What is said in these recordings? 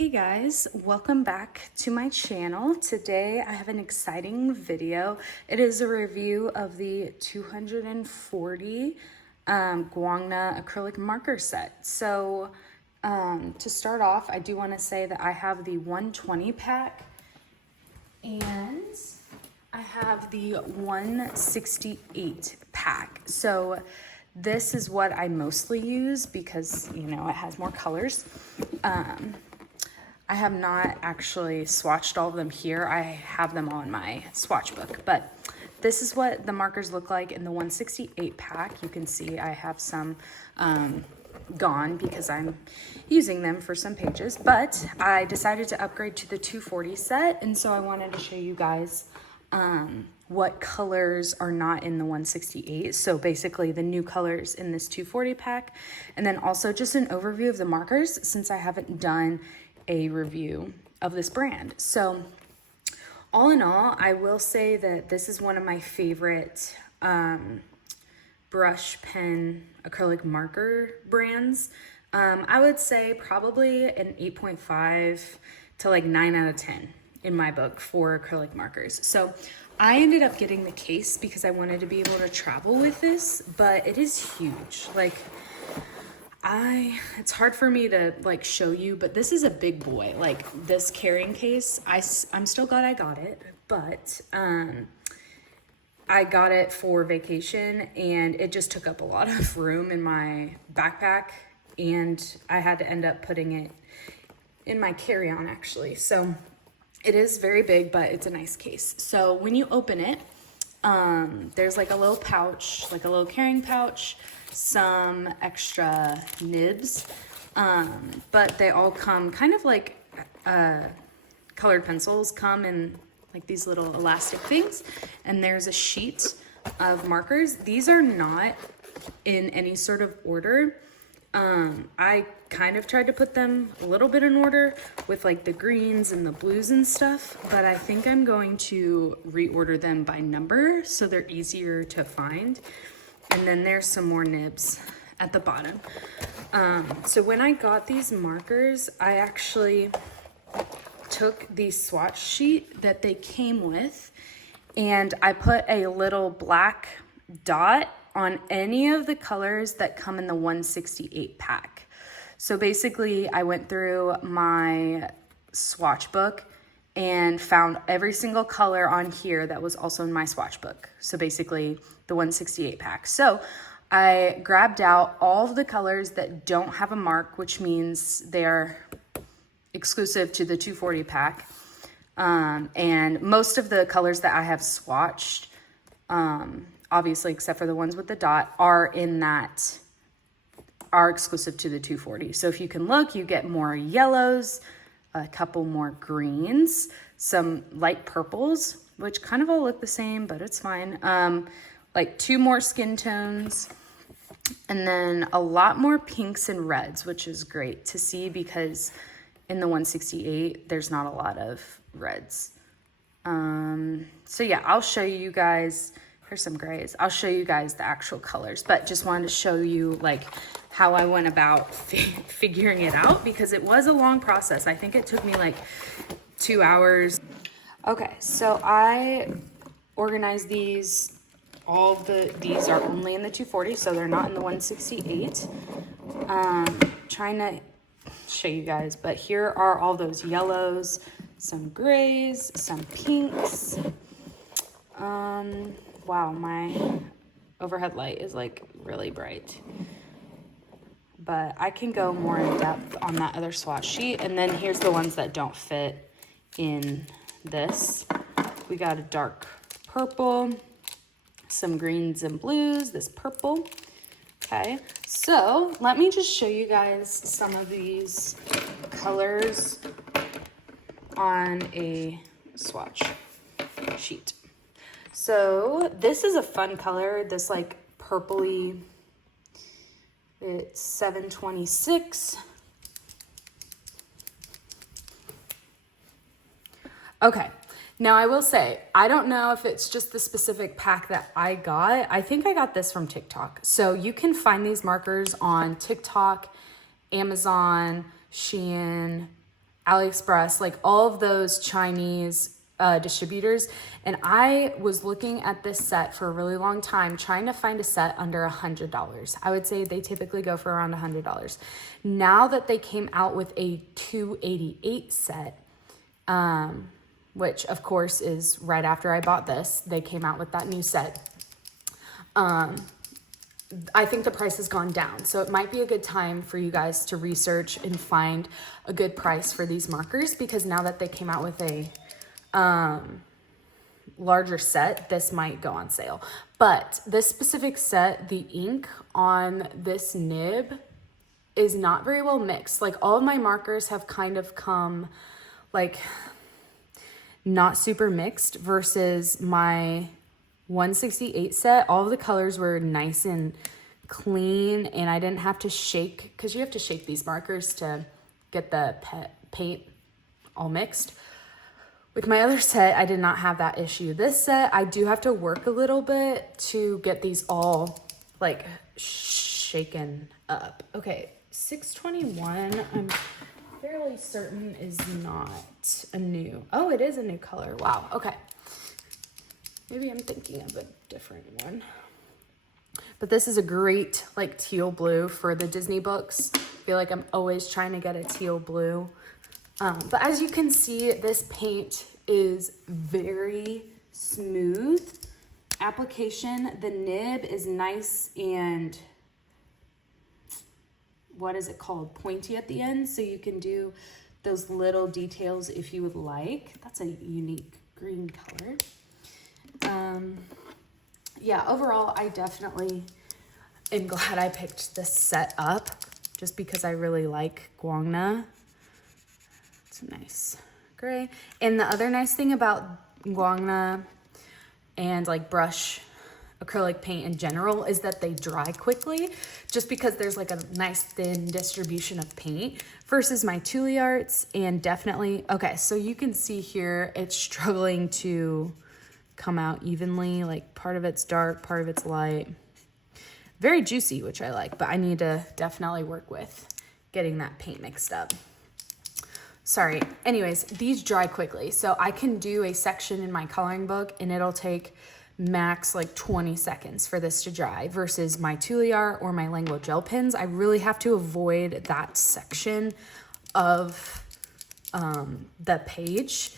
Hey guys, welcome back to my channel. Today I have an exciting video. It is a review of the 240 Guangna acrylic marker set. So to start off, I do want to say that I have the 120 pack and I have the 168 pack. So this is what I mostly use because, you know, it has more colors. I have not actually swatched all of them here. I have them on my swatch book, but this is what the markers look like in the 168 pack. You can see I have some gone because I'm using them for some pages, but I decided to upgrade to the 240 set, and so I wanted to show you guys what colors are not in the 168. So basically the new colors in this 240 pack, and then also just an overview of the markers since I haven't done a review of this brand. So all in all, I will say that this is one of my favorite brush pen acrylic marker brands. I would say probably an 8.5 to like 9 out of 10 in my book for acrylic markers. So I ended up getting the case because I wanted to be able to travel with this, but it is huge. Like it's hard for me to like show you, but this is a big boy. Like this carrying case, I'm still glad I got it, but I got it for vacation and it just took up a lot of room in my backpack, and I had to end up putting it in my carry-on actually. So it is very big, but it's a nice case. So when you open it, there's like a little pouch, like a little carrying pouch, some extra nibs, but they all come kind of like colored pencils come in like these little elastic things, and there's a sheet of markers. These are not in any sort of order. I kind of tried to put them a little bit in order with like the greens and the blues and stuff, but I think I'm going to reorder them by number so they're easier to find. And then there's some more nibs at the bottom. So when I got these markers, I actually took the swatch sheet that they came with and I put a little black dot on any of the colors that come in the 168 pack. So basically I went through my swatch book and found every single color on here that was also in my swatch book. So basically the 168 pack. So I grabbed out all of the colors that don't have a mark, which means they're exclusive to the 240 pack. And most of the colors that I have swatched, obviously except for the ones with the dot, are exclusive to the 240. So if you can look, you get more yellows, a couple more greens, some light purples, which kind of all look the same, but it's fine. Like 2 more skin tones, and then a lot more pinks and reds, which is great to see because in the 168, there's not a lot of reds. So yeah, I'll show you guys, here's some grays. I'll show you guys the actual colors, but just wanted to show you like how I went about figuring it out because it was a long process. I think it took me like 2 hours. Okay, so I organized these. These are only in the 240, so they're not in the 168. Trying to show you guys, but here are all those yellows, some grays, some pinks. Wow, my overhead light is like really bright. But I can go more in depth on that other swatch sheet. And then here's the ones that don't fit in this. We got a dark purple, some greens and blues, this purple. Okay, so let me just show you guys some of these colors on a swatch sheet. So this is a fun color, this like purpley, it's 726. Okay, now I will say, I don't know if it's just the specific pack that I got. I think I got this from TikTok. So you can find these markers on TikTok, Amazon, Shein, AliExpress, like all of those Chinese distributors. And I was looking at this set for a really long time, trying to find a set under $100. I would say they typically go for around $100. Now that they came out with a 288 set, which of course is right after I bought this, they came out with that new set. I think the price has gone down. So it might be a good time for you guys to research and find a good price for these markers, because now that they came out with a larger set, this might go on sale. But this specific set, the ink on this nib is not very well mixed. Like all of my markers have kind of come like not super mixed, versus my 168 set. All of the colors were nice and clean, and I didn't have to shake, because you have to shake these markers to get the paint all mixed. With my other set, I did not have that issue. This set, I do have to work a little bit to get these all like shaken up. Okay, 621, I'm fairly certain is not a new, oh, it is a new color. Wow, okay. Maybe I'm thinking of a different one. But this is a great like teal blue for the Disney books. I feel like I'm always trying to get a teal blue. But as you can see, this paint is very smooth application. The nib is nice and, what is it called? Pointy at the end. So you can do those little details if you would like. That's a unique green color. Yeah, overall, I definitely am glad I picked this set up, just because I really like Guangna. It's a nice gray. And the other nice thing about Guangna and like brush acrylic paint in general is that they dry quickly, just because there's like a nice thin distribution of paint, versus my Tule Arts. And definitely, okay, so you can see here it's struggling to come out evenly. Like part of it's dark, part of it's light. Very juicy, which I like, but I need to definitely work with getting that paint mixed up. Sorry. Anyways, these dry quickly. So I can do a section in my coloring book and it'll take max like 20 seconds for this to dry, versus my Tule Art or my Languo gel pens. I really have to avoid that section of the page,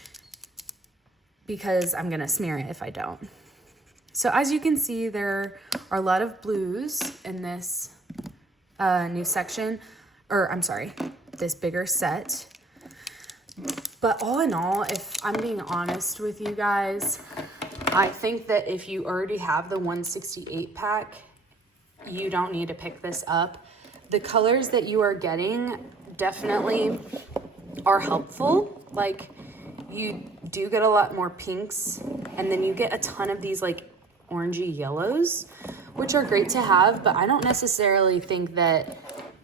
because I'm gonna smear it if I don't. So as you can see, there are a lot of blues in this new section, or I'm sorry, this bigger set. But all in all, if I'm being honest with you guys, I think that if you already have the 168 pack, you don't need to pick this up. The colors that you are getting definitely are helpful. Like, you do get a lot more pinks, and then you get a ton of these like orangey yellows, which are great to have, but I don't necessarily think that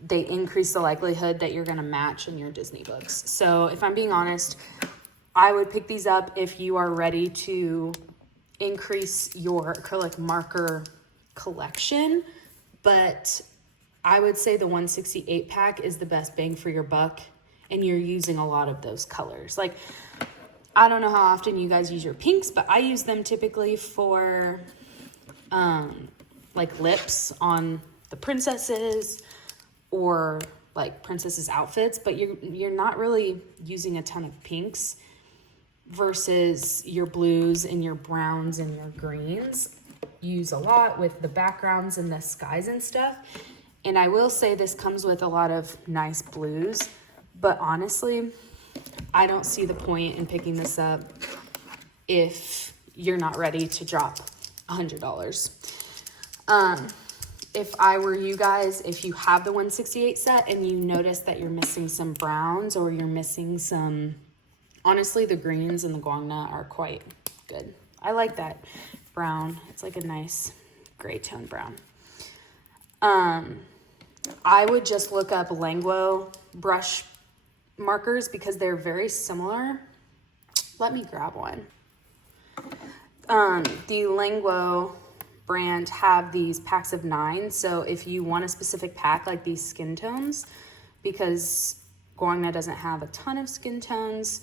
they increase the likelihood that you're gonna match in your Disney books. So if I'm being honest, I would pick these up if you are ready to increase your acrylic marker collection, but I would say the 168 pack is the best bang for your buck, and you're using a lot of those colors. Like, I don't know how often you guys use your pinks, but I use them typically for like lips on the princesses, or like princesses outfits, but you're not really using a ton of pinks, versus your blues and your browns and your greens use a lot with the backgrounds and the skies and stuff. And I will say this comes with a lot of nice blues, but honestly, I don't see the point in picking this up if you're not ready to drop $100. If I were you guys, if you have the 168 set and you notice that you're missing some browns, or you're missing some, honestly, the greens and the Guangna are quite good. I like that brown. It's like a nice gray tone brown. I would just look up Languo brush markers, because they're very similar. Let me grab one. The Languo brand have these packs of 9. So if you want a specific pack, like these skin tones, because Guangna doesn't have a ton of skin tones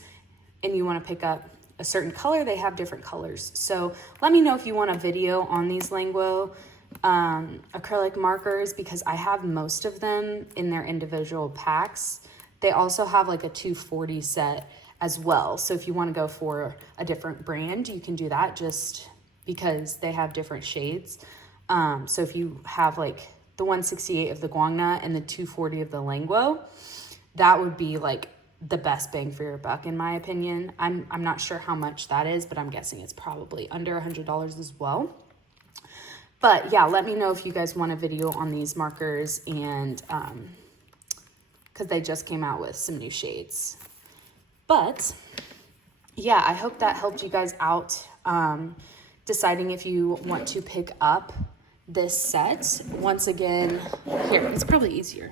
and you want to pick up a certain color, they have different colors. So let me know if you want a video on these Languo acrylic markers, because I have most of them in their individual packs. They also have like a 240 set as well. So if you want to go for a different brand, you can do that, just because they have different shades. So if you have like the 168 of the Guangna and the 240 of the Languo, that would be like the best bang for your buck, in my opinion. I'm not sure how much that is, but I'm guessing it's probably under $100 as well. But yeah, let me know if you guys want a video on these markers, and because they just came out with some new shades. But yeah, I hope that helped you guys out deciding if you want to pick up this set. Once again, here, it's probably easier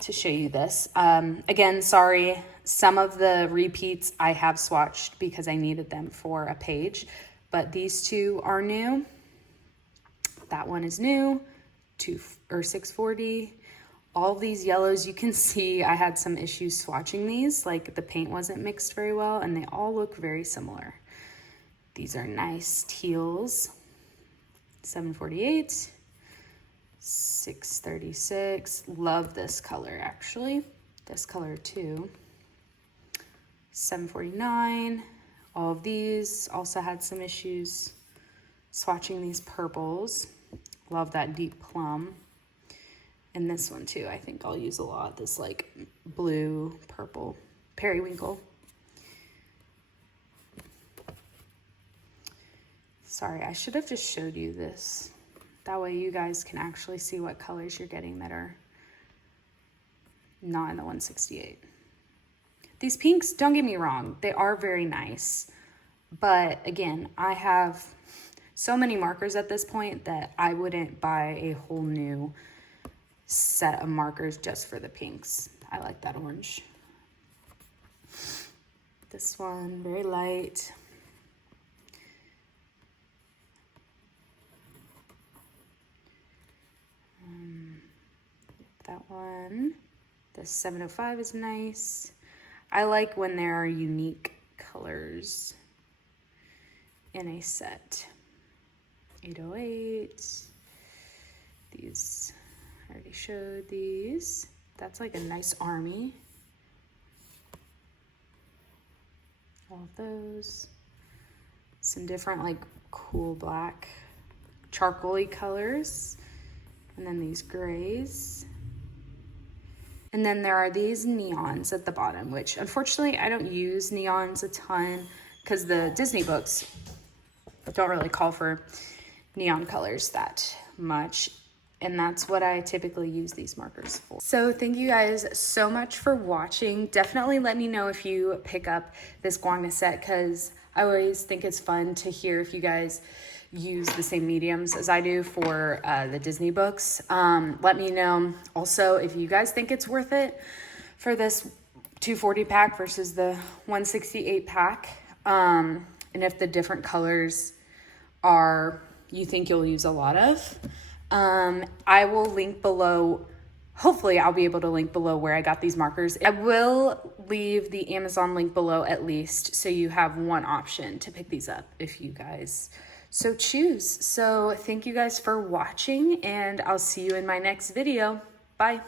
to show you this. Again, sorry, some of the repeats I have swatched because I needed them for a page, but these two are new. That one is new, 640. All these yellows, you can see I had some issues swatching these, like the paint wasn't mixed very well, and they all look very similar. These are nice teals, 748, 636. Love this color, actually. This color too. 749. All of these also had some issues swatching these purples. Love that deep plum. And this one too, I think I'll use a lot. This like blue, purple, periwinkle. Sorry, I should have just showed you this. That way you guys can actually see what colors you're getting that are not in the 168. These pinks, don't get me wrong, they are very nice. But again, I have so many markers at this point that I wouldn't buy a whole new set of markers just for the pinks. I like that orange. This one, very light. That one, the 705 is nice. I like when there are unique colors in a set. 808. These, I already showed these. That's like a nice army. All of those. Some different like cool black charcoaly colors. And then these grays. And then there are these neons at the bottom, which unfortunately I don't use neons a ton because the Disney books don't really call for neon colors that much. And that's what I typically use these markers for. So thank you guys so much for watching. Definitely let me know if you pick up this Guangna set, because I always think it's fun to hear if you guys use the same mediums as I do for the Disney books. Let me know also if you guys think it's worth it for this 240 pack versus the 168 pack. And if the different colors are, you think you'll use a lot of. I will link below, hopefully I'll be able to link below where I got these markers. I will leave the Amazon link below at least, so you have one option to pick these up if you guys so choose. So thank you guys for watching, and I'll see you in my next video. Bye.